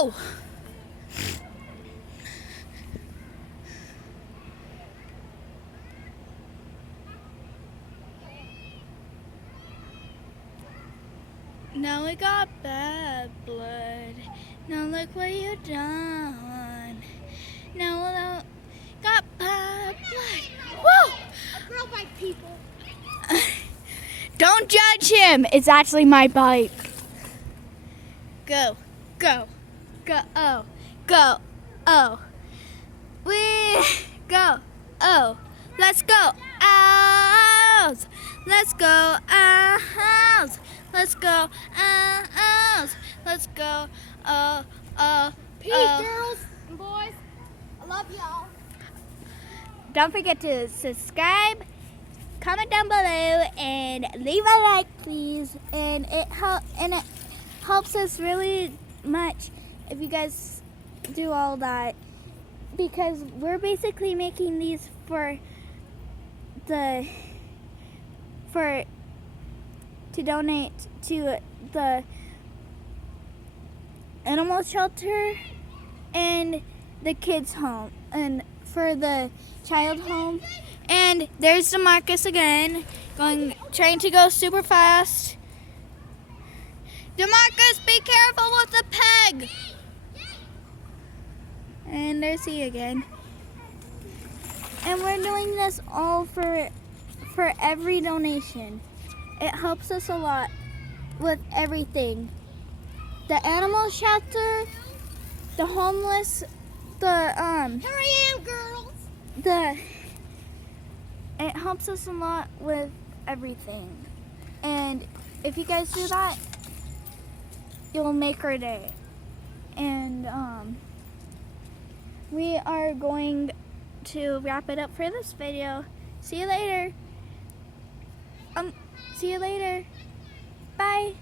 Go! Now we got bad blood. Now look what you done. Now we got bad blood. Woo! A girl bike, people. Don't judge him. It's actually my bike. Go, go, go, oh, go, oh. We go, oh. Let's go out. Let's go out. Let's go out. Let's go, oh, oh. Peace, oh. girls and boys. I love y'all. Don't forget to subscribe, comment down below, and leave a like, please. And it helps us really much if you guys do all that, because we're basically making these to donate to the animal shelter and the kids home, and for the child home. And there's DeMarcus again, trying to go super fast. DeMarcus, be careful with the peg. And there's he again. And we're doing this all for every donation. It helps us a lot with everything. The animal shelter, the homeless, Here I am, girls. It helps us a lot with everything. And if you guys do that, you'll make our day. And we are going to wrap it up for this video. See you later. See you later. Bye.